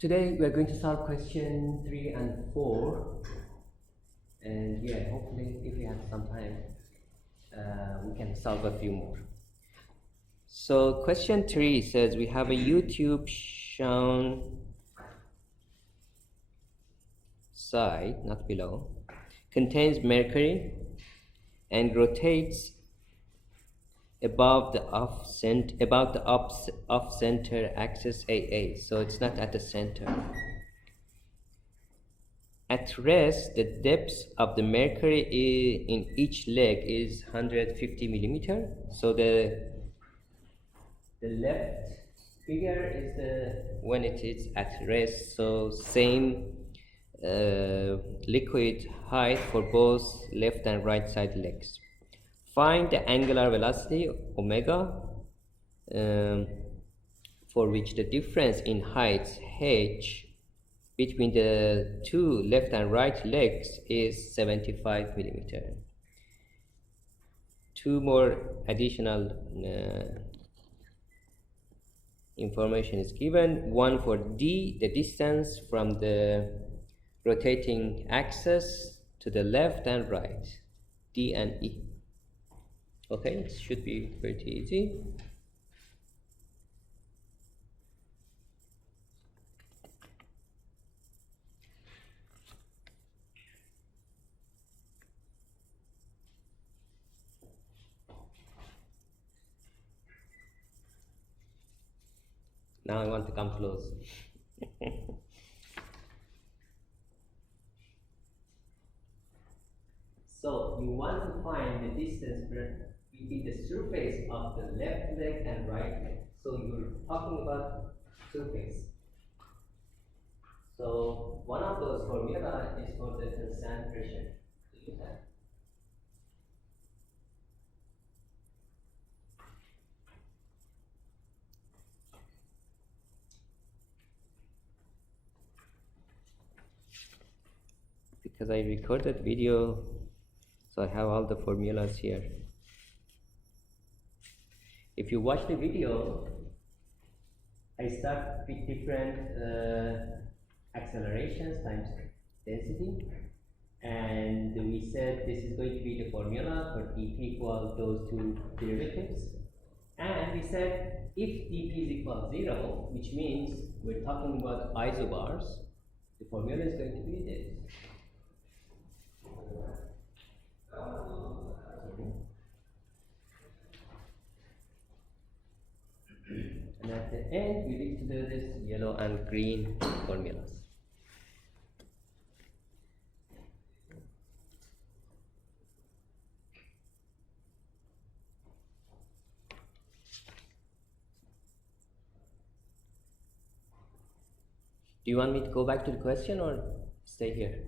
Today we are going to solve question 3 and 4, and yeah, hopefully if we have some time we can solve a few more. So question 3 says we have a U-tube shown side, not below, contains mercury and rotates above the off-center axis AA, so it's not at the center. At rest, the depth of the mercury in each leg is 150 millimeter. So the left figure is when it is at rest. So same liquid height for both left and right side legs. Find the angular velocity omega, for which the difference in height h between the two left and right legs is 75 millimeter. Two more additional information is given. One for D, the distance from the rotating axis to the left and right, D and E. Okay, it should be pretty easy. Now I want to come close. So you want to find the distance between the surface of the left leg and right leg. So you're talking about surface. So one of those formula is for the constant pressure. So use that. Because I recorded video, so I have all the formulas here. If you watch the video, I start with different accelerations times density, and we said this is going to be the formula for dp equal those two derivatives, and we said if dp is equal 0, which means we're talking about isobars, the formula is going to be this. And at the end, we need to do this yellow and green formulas. Do you want me to go back to the question or stay here?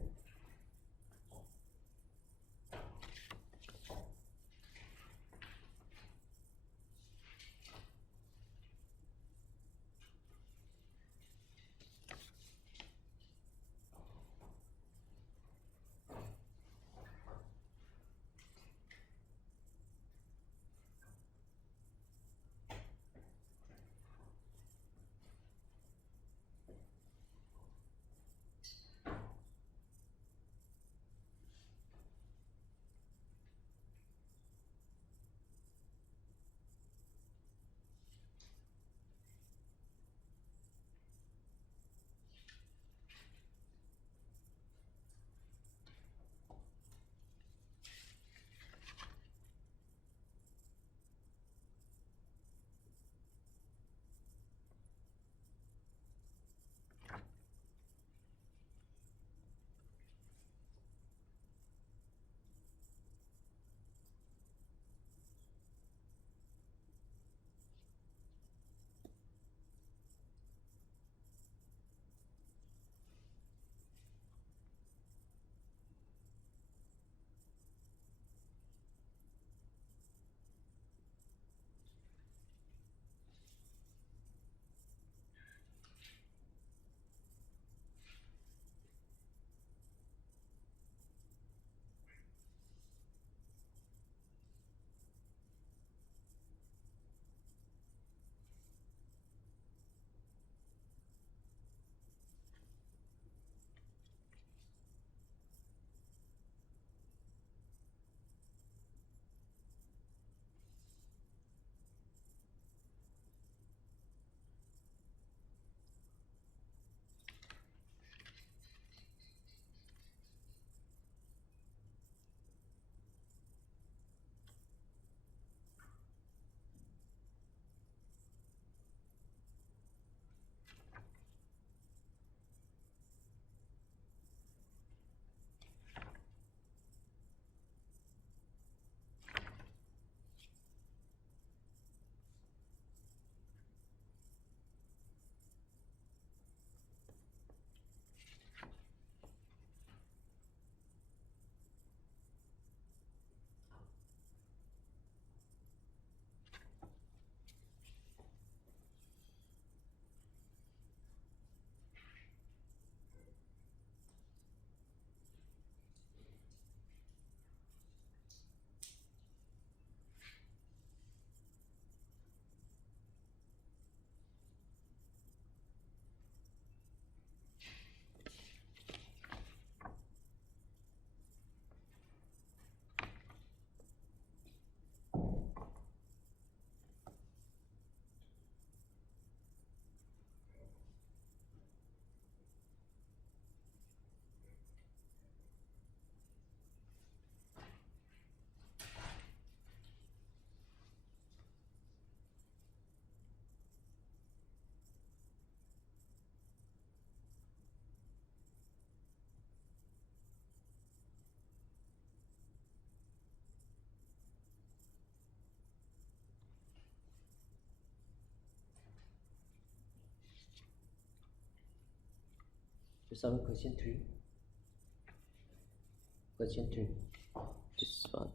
To solve question 3. Question 3. This one.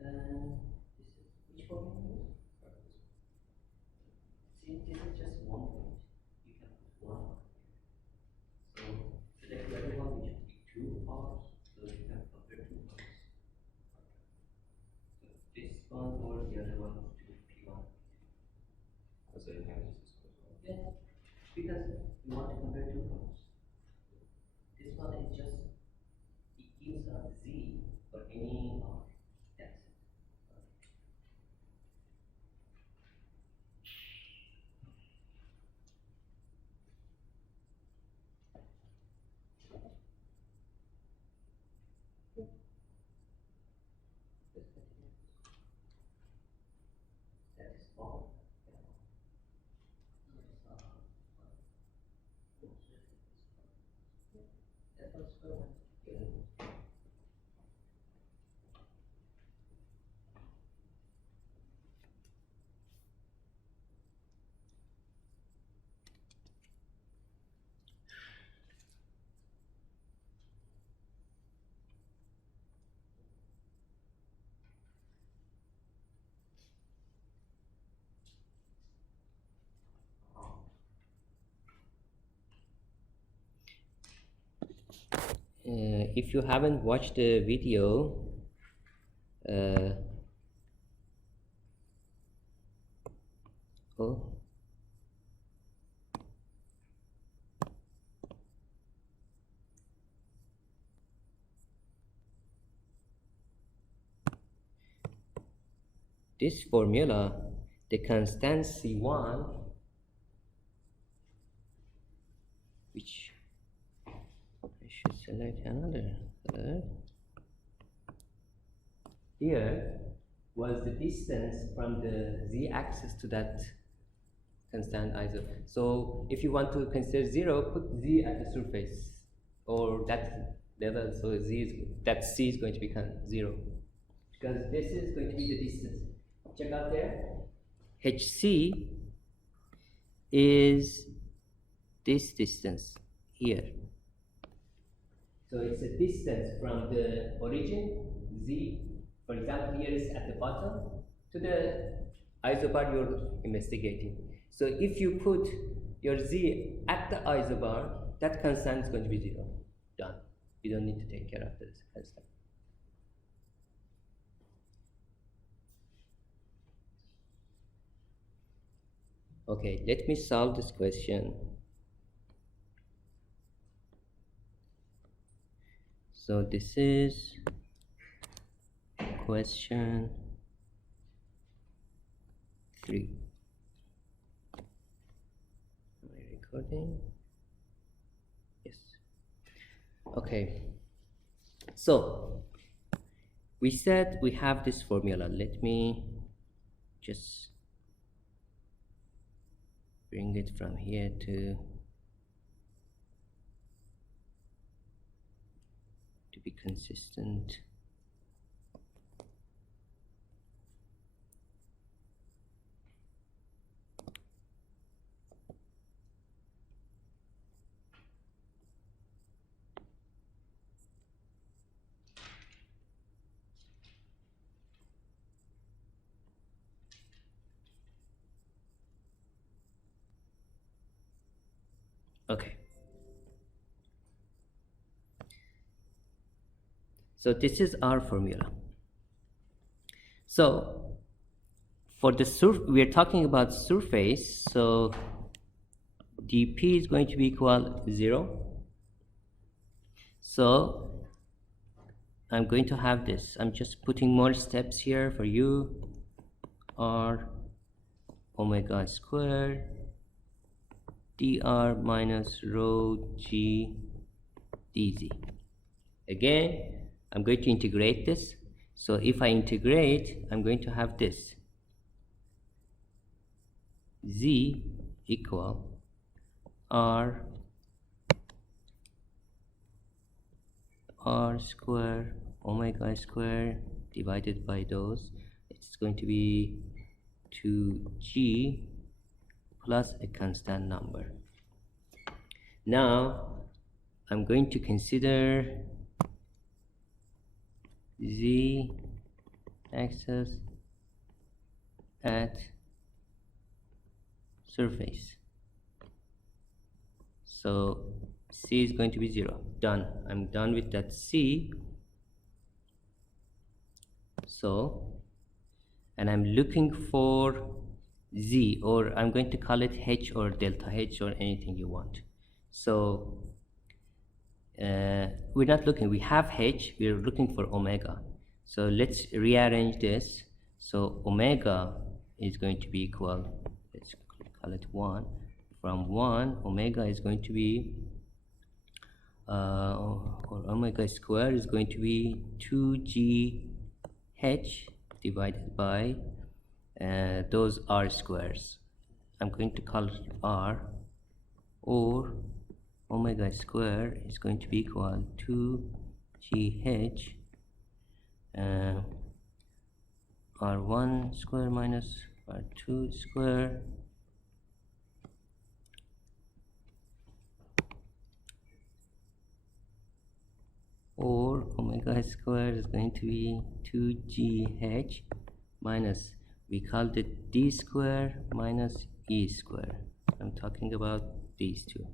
Which formula? See, this is just one point. You can put one. So select the other one, which would be 2 parts, so you can compare 2 parts. So this one or the other one to P1. So you can use this one as well. Yeah, because you want to compare 2 parts. This one is just, it gives us Z for any R. That's it. That is all. That was good. If you haven't watched the video, oh, this formula, the constant C1, which I should select another color. Here was the distance from the z-axis to that constant iso. So if you want to consider 0, put z at the surface or that level. So that c is going to become 0 because this is going to be the distance. Check out there. HC is this distance here. So it's a distance from the origin, Z, for example, here is at the bottom, to the isobar you're investigating. So if you put your Z at the isobar, that constant is going to be 0. Done. You don't need to take care of this constant. Okay, let me solve this question. So this is question 3. Am I recording? Yes. Okay. So we said we have this formula. Let me just bring it from here to be consistent. Okay. So this is our formula. So for the we are talking about surface, so dp is going to be equal 0. So I'm going to have this. I'm just putting more steps here for you. R omega squared dr minus rho g dz. Again, I'm going to integrate this. So if I integrate, I'm going to have this. Z equal R square omega square divided by those. It's going to be 2g plus a constant number. Now I'm going to consider Z axis at surface. So C is going to be 0. Done. I'm done with that C. So, and I'm looking for Z, or I'm going to call it H or delta H or anything you want. So we're not looking, we have H, we're looking for omega. So let's rearrange this. So omega is going to be equal, let's call it 1. From 1, omega is going to be or omega square is going to be 2gh divided by those r squares. I'm going to call it r, or omega square is going to be equal to gh r1 square minus r2 square or omega square is going to be 2gh minus, we called it d square minus e square. I'm talking about these two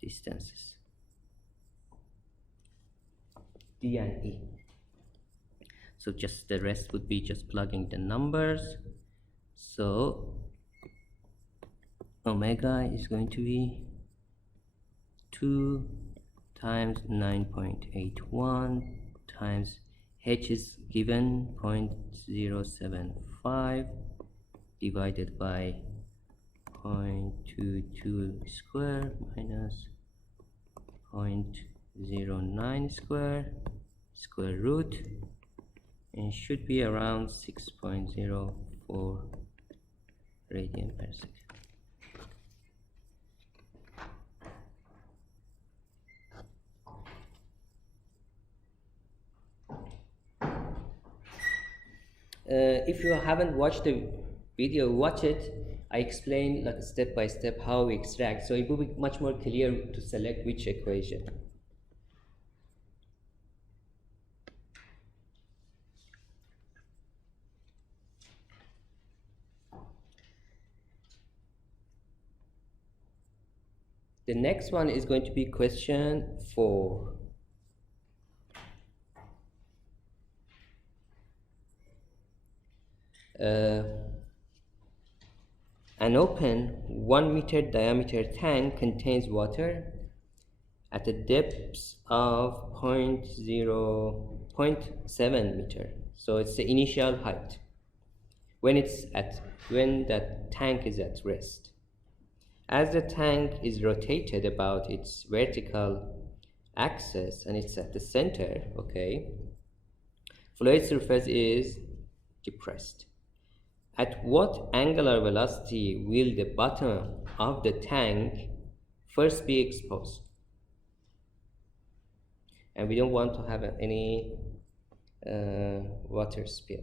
distances, d and e. So just the rest would be just plugging the numbers. So omega is going to be 2 times 9.81 times h is given 0.075 divided by 0.22 square minus 0.09 square root, and should be around 6.04 radian per second. If you haven't watched the video, watch it. I explain like step by step how we extract, so it will be much more clear to select which equation. The next one is going to be question 4. An open 1 meter diameter tank contains water at a depth of 0.7 meter. So it's the initial height when that tank is at rest. As the tank is rotated about its vertical axis and it's at the center, okay, fluid surface is depressed. At what angular velocity will the bottom of the tank first be exposed? And we don't want to have any water spill.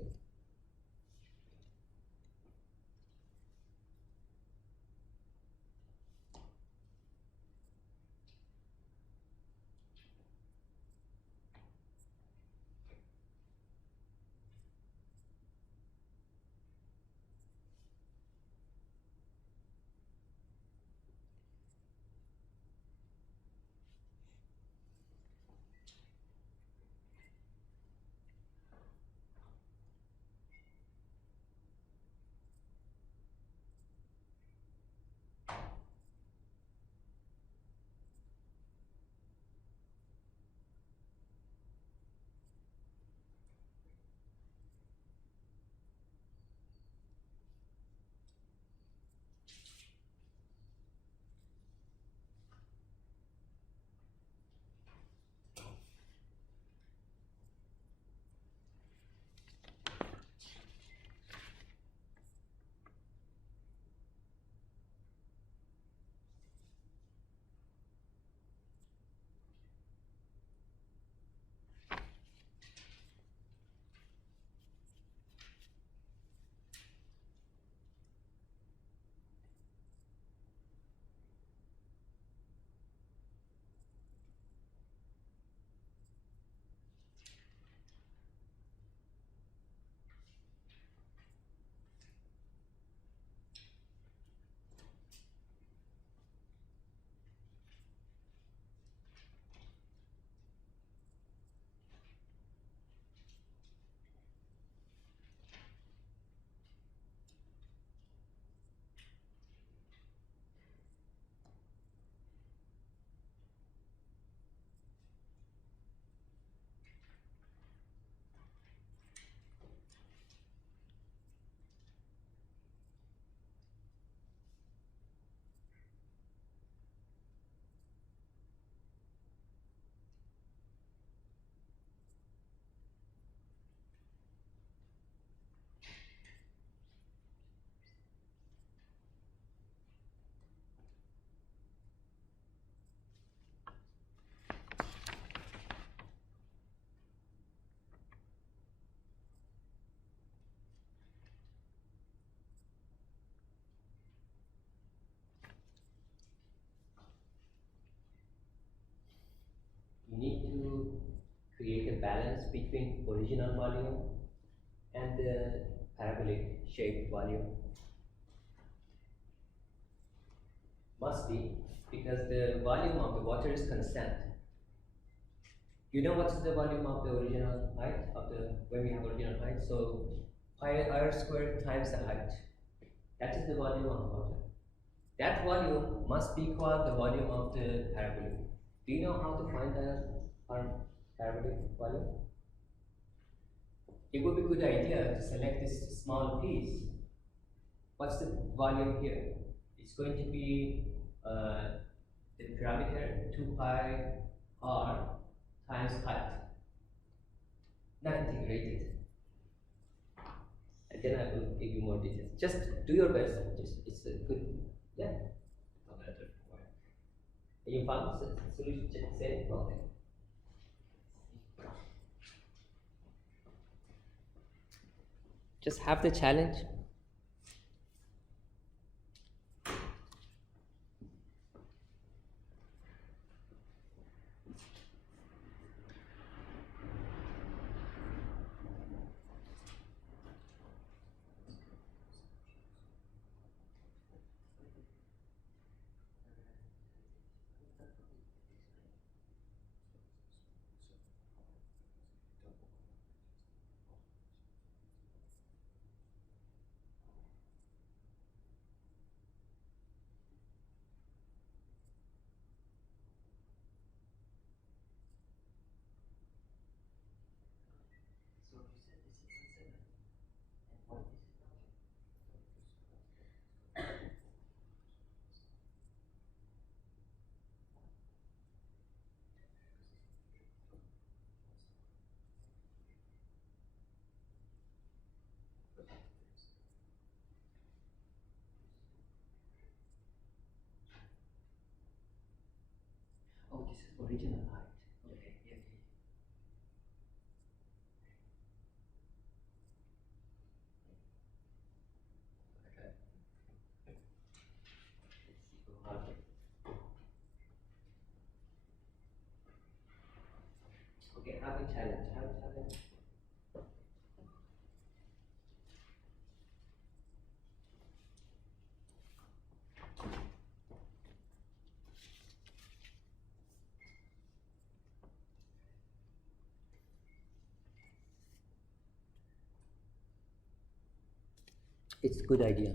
create a balance between original volume and the parabolic shaped volume. Must be, because the volume of the water is constant. You know what is the volume of the original height of the, when we have original height? So pi r squared times the height. That is the volume of the water. That volume must be equal the volume of the parabolic. Do you know how to find the parabolic volume? It would be a good idea to select this small piece. What's the volume here? It's going to be the parameter 2 pi r times height, not integrated. And then I will give you more details. Just do your best. It's a good, yeah. On that different way. You found the solution? Say, okay. Just have the challenge. Oh, this is original height. Okay, yeah, yeah. Okay. Let's see for harder. Okay, have a challenge. Have a challenge. It's a good idea.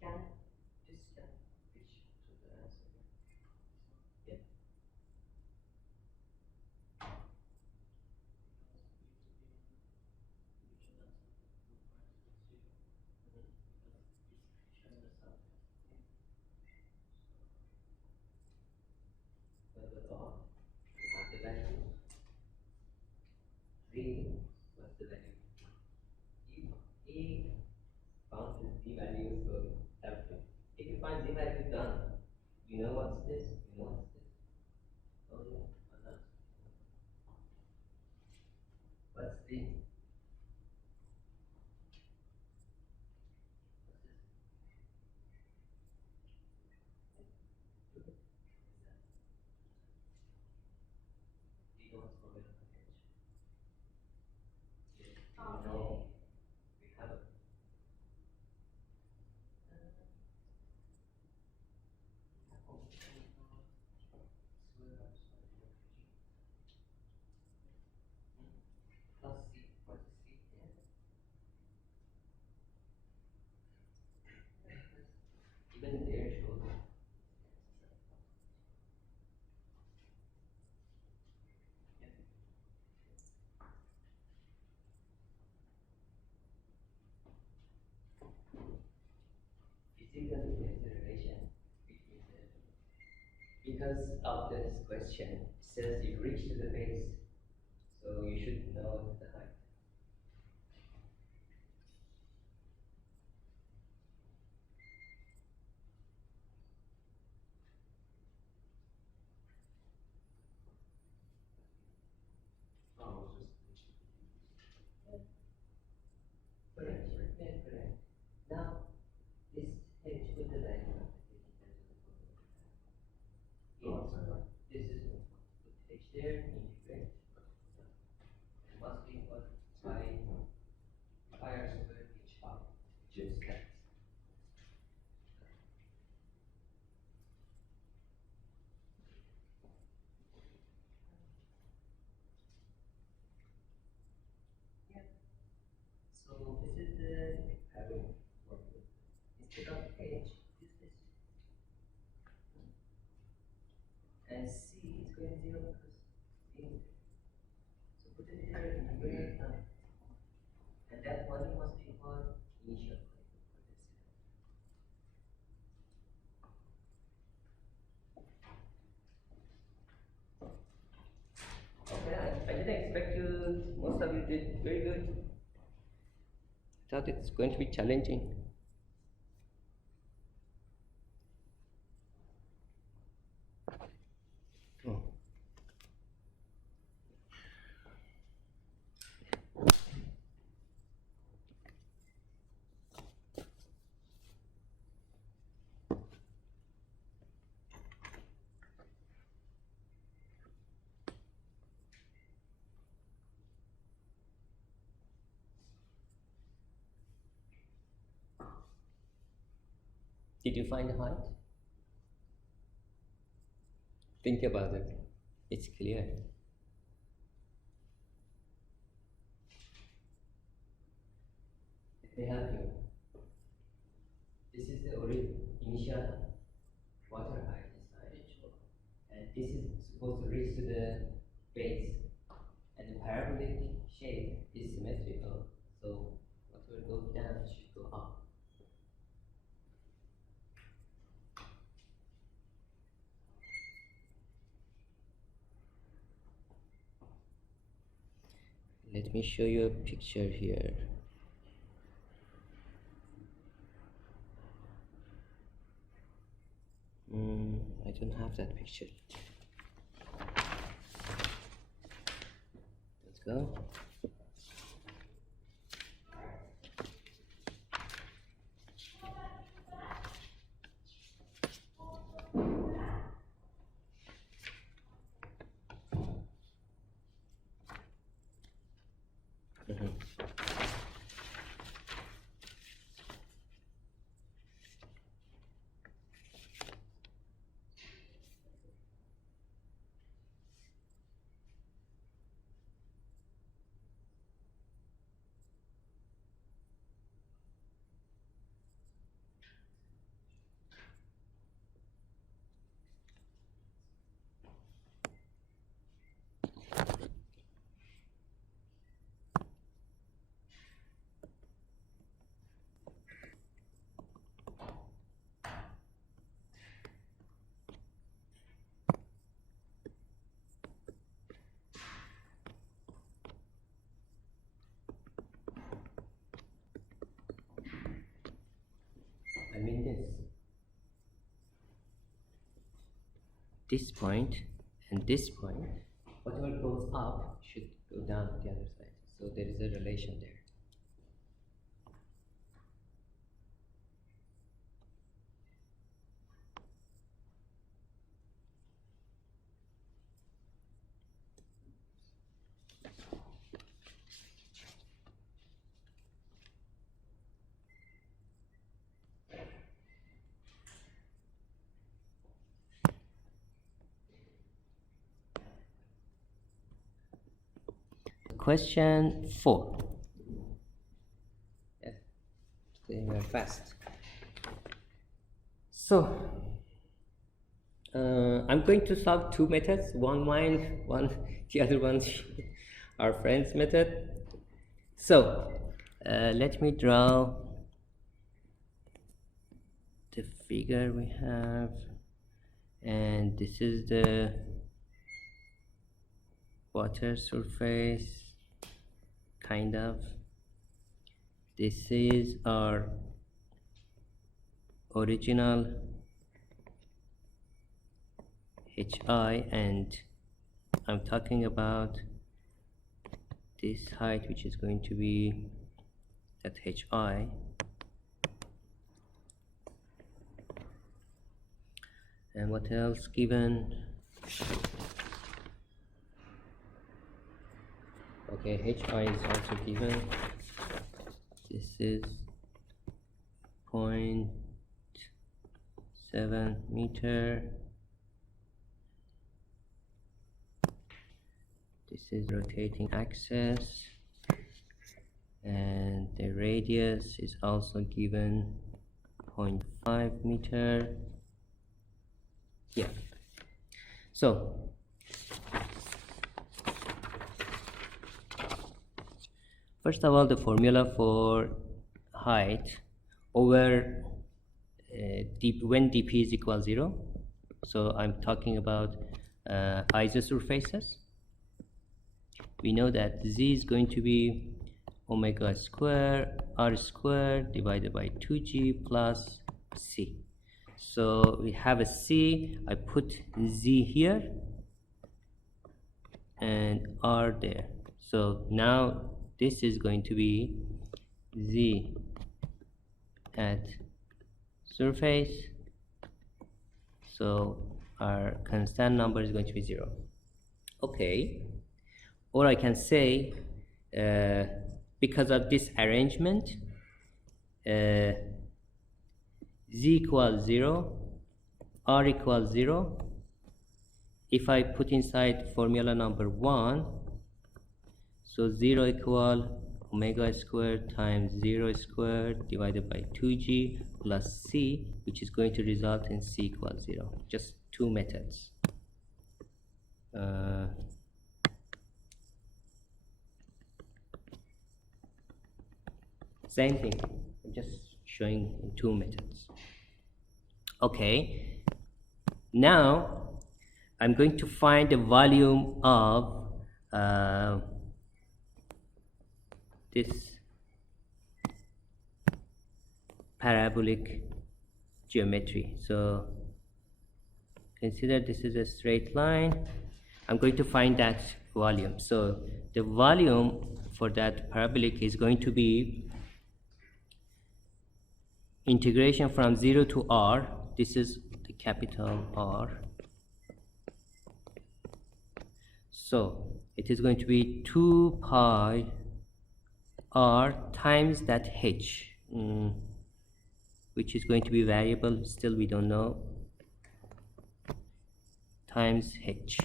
Can just reach to the answer. Yeah. But R, have the value. Z, what's the value? E found the Z value, so that's it. If you find Z value done, you know what's this? You know what's this? Oh yeah, not. What's this? Do you know what's formula for H? difficult to get the relation between them. Because of this question, it says you reach to the base, so you should know the height. Oh, it's just. Correct. Yeah, correct. Now, this edge with the line of the Oh, sorry. this is put edge there, integrate. It must be equal by r squared h bar, which is that. Yeah. So this is the parabolic formula. Instead of h, this. And c is going to 0 because c is there. So put it there, integrate, and that volume must be equal initial volume for this. Okay, I didn't expect you, most of you did very good. I thought it's going to be challenging. Oh. Did you find the height? Think about it. It's clear. They have you. This is the initial water height inside, and this is supposed to reach to the base. And the parabolic shape is symmetrical, so whatever goes down should go up. Let me show you a picture here. I don't have that picture. Let's go. I mean this point and this point, whatever goes up should go down to the other side. So there is a relation there. Question 4. Yes, staying very fast. So, I'm going to solve two methods. One mine, one the other one our friend's method. So, let me draw the figure we have, and this is the water surface, kind of. This is our original HI, and I'm talking about this height, which is going to be that HI. And what else given? Okay, HI is also given. This is 0.7 meter. This is rotating axis, and the radius is also given 0.5 meter. Yeah. So first of all, the formula for height over when dp is equal 0. So I'm talking about isosurfaces. We know that z is going to be omega square r square divided by 2g plus c. So we have a c, I put z here and r there. So now this is going to be z at surface, so our constant number is going to be 0. Okay, or I can say because of this arrangement, z equals 0, r equals 0. If I put inside formula number 1, so 0 equal omega squared times 0 squared divided by 2g plus c, which is going to result in c equals 0. Just two methods. Same thing, I'm just showing in two methods. Okay, now I'm going to find the volume of this parabolic geometry. So consider this is a straight line. I'm going to find that volume. So the volume for that parabolic is going to be integration from 0 to r. This is the capital R. So it is going to be 2 pi r times that h, which is going to be variable, still we don't know, times h.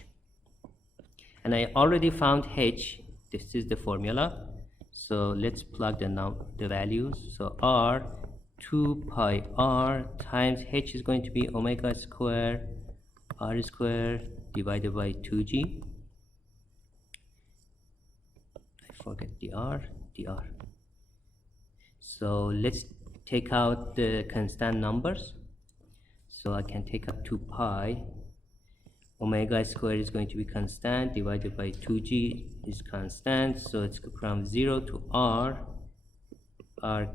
And I already found h. This is the formula. So let's plug the values. So r, 2 pi r times h is going to be omega square r square divided by 2g. I forget the r. So let's take out the constant numbers. So I can take out 2 pi. Omega square is going to be constant, divided by 2g is constant. So it's from 0 to r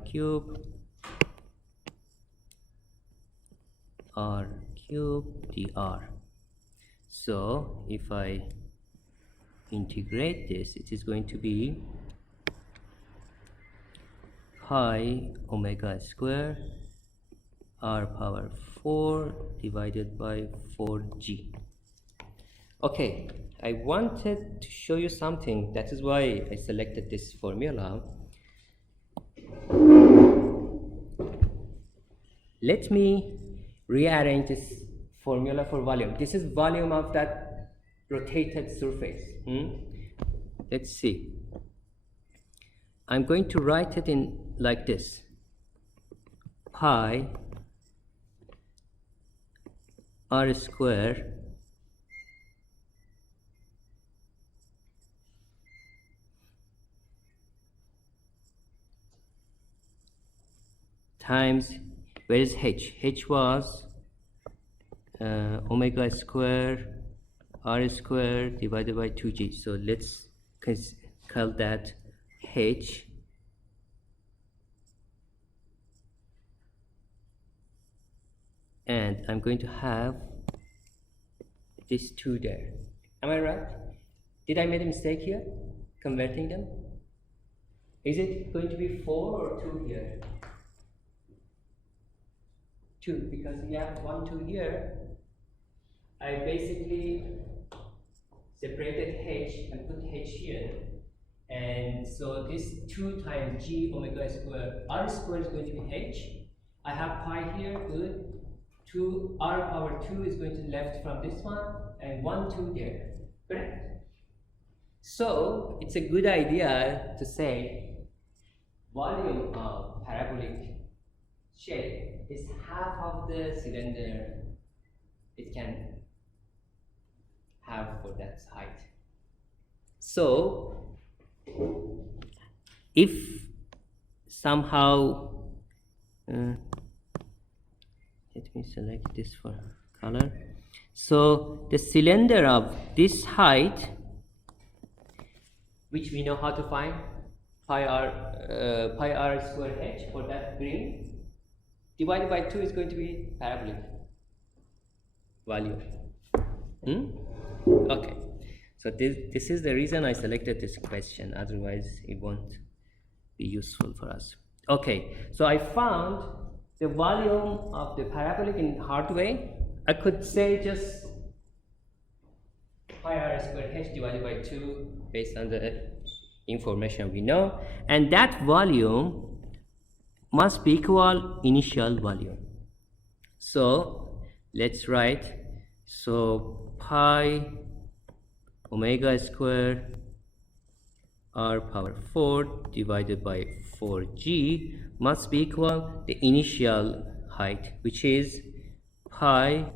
cubed dr. So if I integrate this, it is going to be pi omega square r power 4 divided by 4g. Okay, I wanted to show you something. That is why I selected this formula. Let me rearrange this formula for volume. This is volume of that rotated surface. Let's see. I'm going to write it in like this: pi r square times Where is h? H was omega square r square divided by 2g. So let's call that h. And I'm going to have this 2 there. Am I right? Did I make a mistake here converting them? Is it going to be 4 or 2 here? 2, because we have 1, 2 here. I basically separated h and put h here. And so this 2 times g omega square r square is going to be h. I have pi here, good. 2 r power 2 is going to be left from this one, and 1, 2 there. Correct? So it's a good idea to say volume of parabolic shape is half of the cylinder it can have for that height. So if somehow let me select this for color. So the cylinder of this height, which we know how to find, pi r square h for that green, divided by 2 is going to be parabolic volume. Okay, so this is the reason I selected this question, otherwise it won't be useful for us. Okay, so I found the volume of the parabolic in hard way. I could say just pi r square h divided by 2 based on the information we know, and that volume must be equal initial volume. So let's write, so pi omega square r power 4 divided by 4g must be equal the initial height, which is pi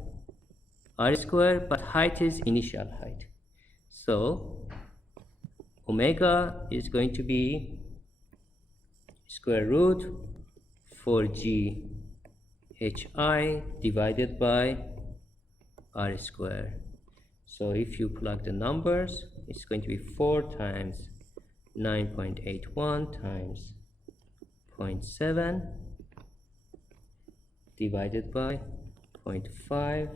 r square, but height is initial height. So omega is going to be square root 4g hi divided by r square. So if you plug the numbers, it's going to be 4 times 9.81 times 0.7 divided by 0.5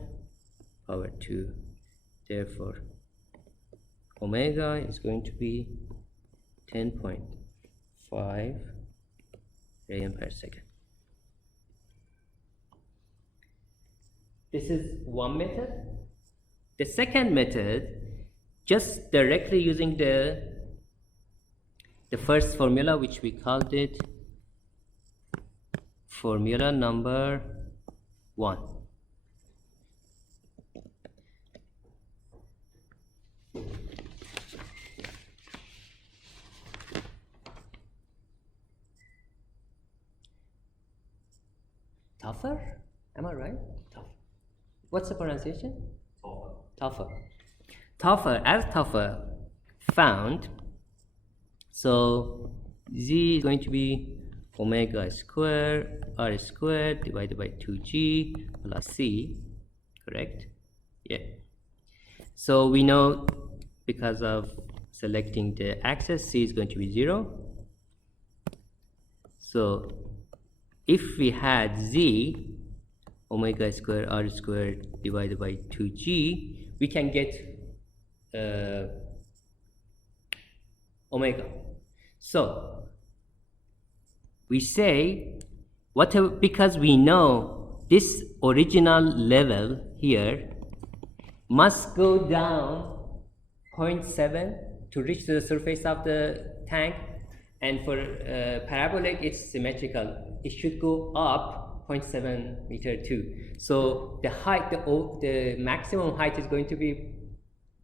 power 2. Therefore, omega is going to be 10.5 radian per second. This is one method. The second method, just directly using the first formula, which we called it formula number 1. Tougher? Am I right? Tougher. What's the pronunciation? Tougher. Tougher, as tougher found. So z is going to be omega square r squared divided by 2g plus c, correct? Yeah. So we know because of selecting the axis, c is going to be 0. So if we had z omega square r squared divided by 2g, we can get omega. So we say whatever, because we know this original level here must go down 0.7 to reach the surface of the tank, and for parabolic it's symmetrical, it should go up 0.7 meter too. So the height, the maximum height is going to be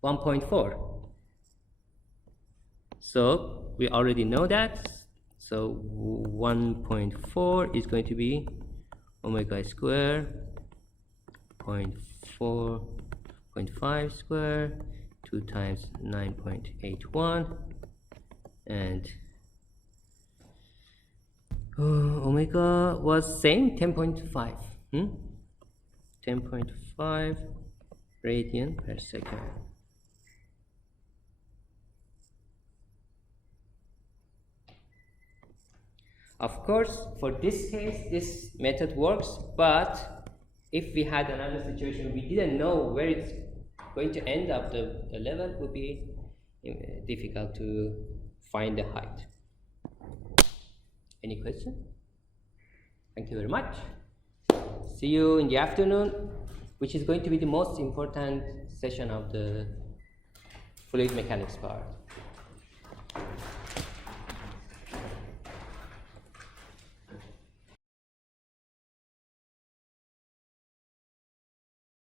1.4. So we already know that. So 1.4 is going to be omega square 0.5 square 2 times 9.81, and Omega was same 10.5. 10.5 radian per second. Of course, for this case, this method works, but if we had another situation, we didn't know where it's going to end up, the level would be difficult to find the height. Any question? Thank you very much. See you in the afternoon, which is going to be the most important session of the fluid mechanics part.